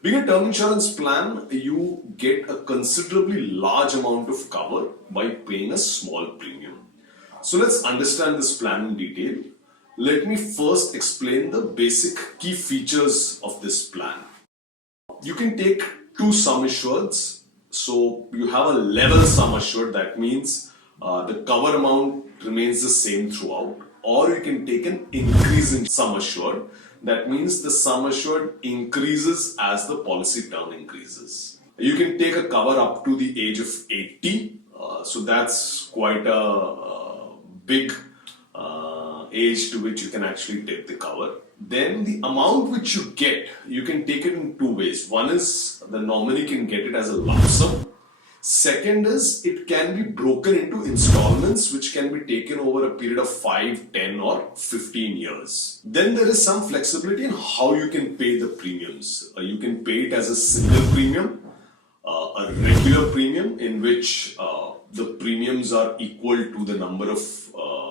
Being a term insurance plan, you get a considerably large amount of cover by paying a small premium. So let's understand this plan in detail. Let me first explain the basic key features of this plan. You can take two sum assureds. So you have a level sum assured, that means the cover amount remains the same throughout. Or you can take an increasing sum assured. That means the sum assured increases as the policy term increases. You can take a cover up to the age of 80. So that's quite a big age to which you can actually take the cover. Then the amount which you get, you can take it in two ways. One is the nominee can get it as a lump sum. Second is it can be broken into installments which can be taken over a period of 5, 10 or 15 years. Then there is some flexibility in how you can pay the premiums. You can pay it as a single premium, a regular premium in which the premiums are equal to the number of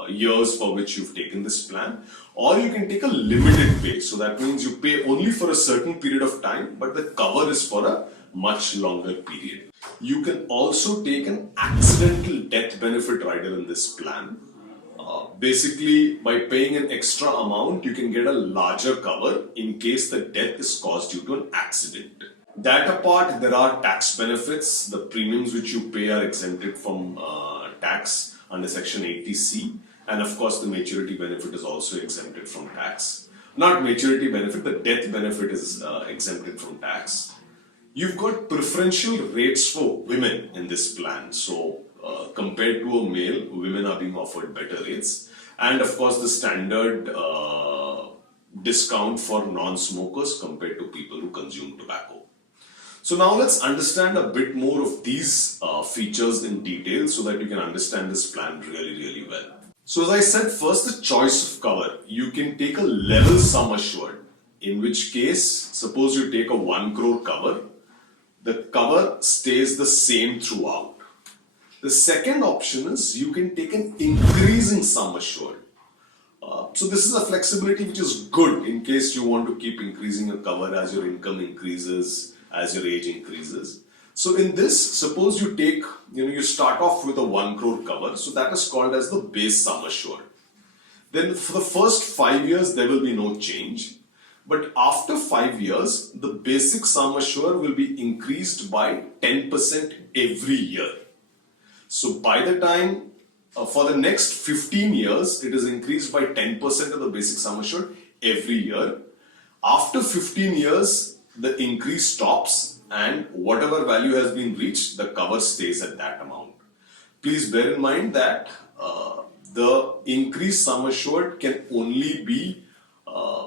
years for which you've taken this plan, or you can take a limited pay. So that means you pay only for a certain period of time, but the cover is for a much longer period. You can also take an accidental death benefit rider in this plan. Basically, by paying an extra amount, you can get a larger cover in case the death is caused due to an accident. That apart, there are tax benefits. The premiums which you pay are exempted from tax under section 80C. And of course, the maturity benefit is also exempted from tax. Not maturity benefit, the death benefit is exempted from tax. You've got preferential rates for women in this plan. So compared to a male, women are being offered better rates. And of course, the standard discount for non-smokers compared to people who consume tobacco. So now let's understand a bit more of these features in detail so that you can understand this plan really well. So as I said, first the choice of cover. You can take a level sum assured, in which case, suppose you take a 1 crore cover, the cover stays the same throughout. The second option is you can take an increasing sum assured. So this is a flexibility which is good in case you want to keep increasing your cover as your income increases, as your age increases. So in this, suppose you take, you start off with a 1 crore cover. So that is called as the base sum assured. Then for the first 5 years, there will be no change. But after 5 years, the basic sum assured will be increased by 10% every year. So by the time, for the next 15 years, it is increased by 10% of the basic sum assured every year. After 15 years, the increase stops and whatever value has been reached, the cover stays at that amount. Please bear in mind that the increased sum assured can only be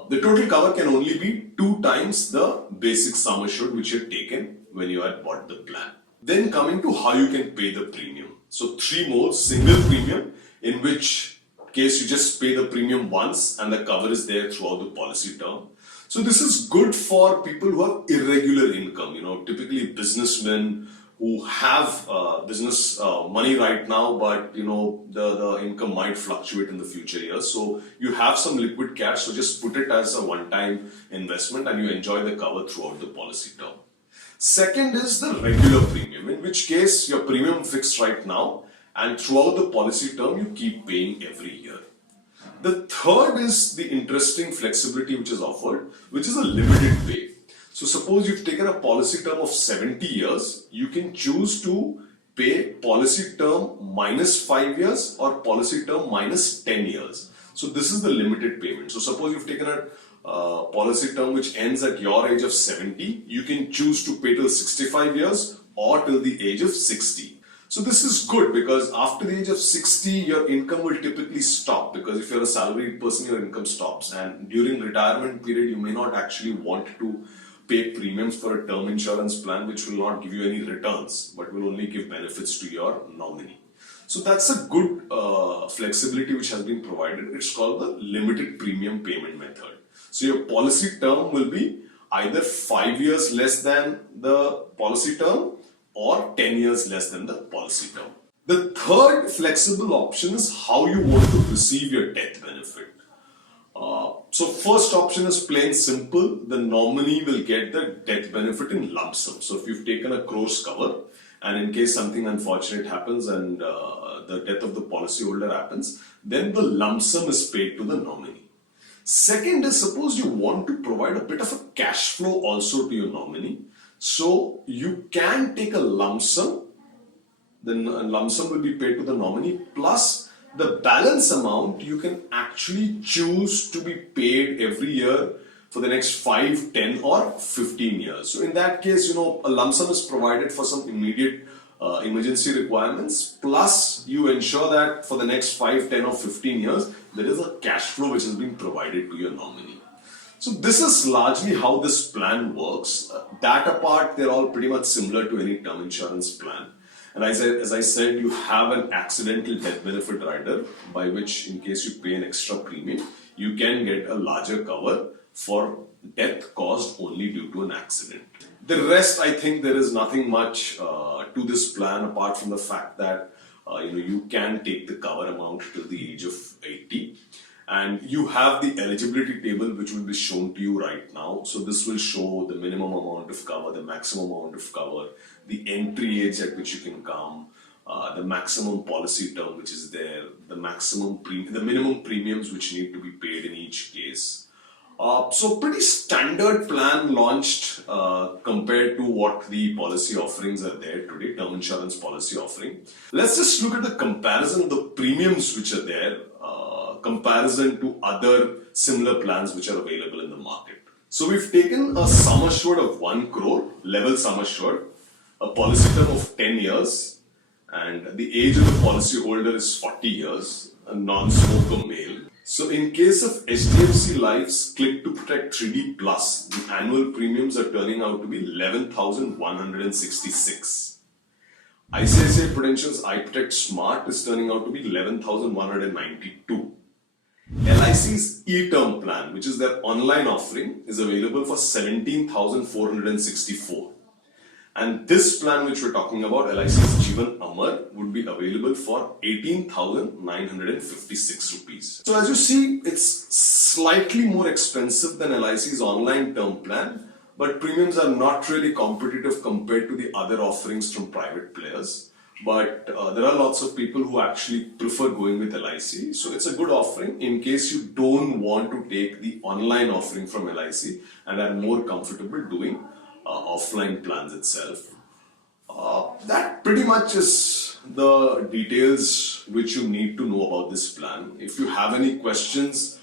the total cover can only be 2 times the basic sum assured which you had taken when you had bought the plan. Then coming to how you can pay the premium. So 3 modes: single premium, in which case you just pay the premium once and the cover is there throughout the policy term. So this is good for people who have irregular income, typically businessmen who have business money right now, but the income might fluctuate in the future years. So you have some liquid cash, so just put it as a one-time investment and you enjoy the cover throughout the policy term. Second is the regular premium, in which case your premium fixed right now and throughout the policy term you keep paying every year. The third is the interesting flexibility which is offered, which is a limited pay. So suppose you've taken a policy term of 70 years, you can choose to pay policy term minus 5 years or policy term minus 10 years. So this is the limited payment. So suppose you've taken a policy term which ends at your age of 70, you can choose to pay till 65 years or till the age of 60. So this is good because after the age of 60, your income will typically stop, because if you're a salaried person, your income stops, and during retirement period, you may not actually want to pay premiums for a term insurance plan which will not give you any returns but will only give benefits to your nominee. So that's a good flexibility which has been provided. It's called the limited premium payment method. So your policy term will be either 5 years less than the policy term or 10 years less than the policy term. The third flexible option is how you want to receive your death benefit. So first option is plain simple. The nominee will get the death benefit in lump sum. So if you've taken a crores cover and in case something unfortunate happens and the death of the policyholder happens, then the lump sum is paid to the nominee. Second is, suppose you want to provide a bit of a cash flow also to your nominee. So you can take a lump sum, then a lump sum will be paid to the nominee, plus the balance amount you can actually choose to be paid every year for the next 5, 10 or 15 years. So in that case, a lump sum is provided for some immediate emergency requirements, plus you ensure that for the next 5, 10 or 15 years, there is a cash flow which is being provided to your nominee. So this is largely how this plan works. That apart, they're all pretty much similar to any term insurance plan. And as I said, you have an accidental death benefit rider by which in case you pay an extra premium, you can get a larger cover for death caused only due to an accident. The rest, I think there is nothing much to this plan apart from the fact that you can take the cover amount till the age of 80. And you have the eligibility table which will be shown to you right now. So this will show the minimum amount of cover, the maximum amount of cover, the entry age at which you can come, the maximum policy term which is there, the minimum premiums which need to be paid in each case. So pretty standard plan launched compared to what the policy offerings are there today, term insurance policy offering. Let's just look at the comparison of the premiums which are there, comparison to other similar plans which are available in the market. So we've taken a sum assured of 1 crore, level sum assured, a policy term of 10 years, and the age of the policy holder is 40 years, a non-smoker male. So in case of HDFC Life's Click to Protect 3D Plus, the annual premiums are turning out to be 11,166. ICICI Prudential's iProtect Smart is turning out to be 11,192. LIC's e-term plan, which is their online offering, is available for 17,464. And this plan which we're talking about, LIC's Jeevan Amar, would be available for 18,956 rupees. So as you see, it's slightly more expensive than LIC's online term plan, but premiums are not really competitive compared to the other offerings from private players. But there are lots of people who actually prefer going with LIC. So it's a good offering in case you don't want to take the online offering from LIC and are more comfortable doing offline plans itself. That pretty much is the details which you need to know about this plan. If you have any questions,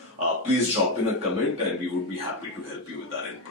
please drop in a comment and we would be happy to help you with that input.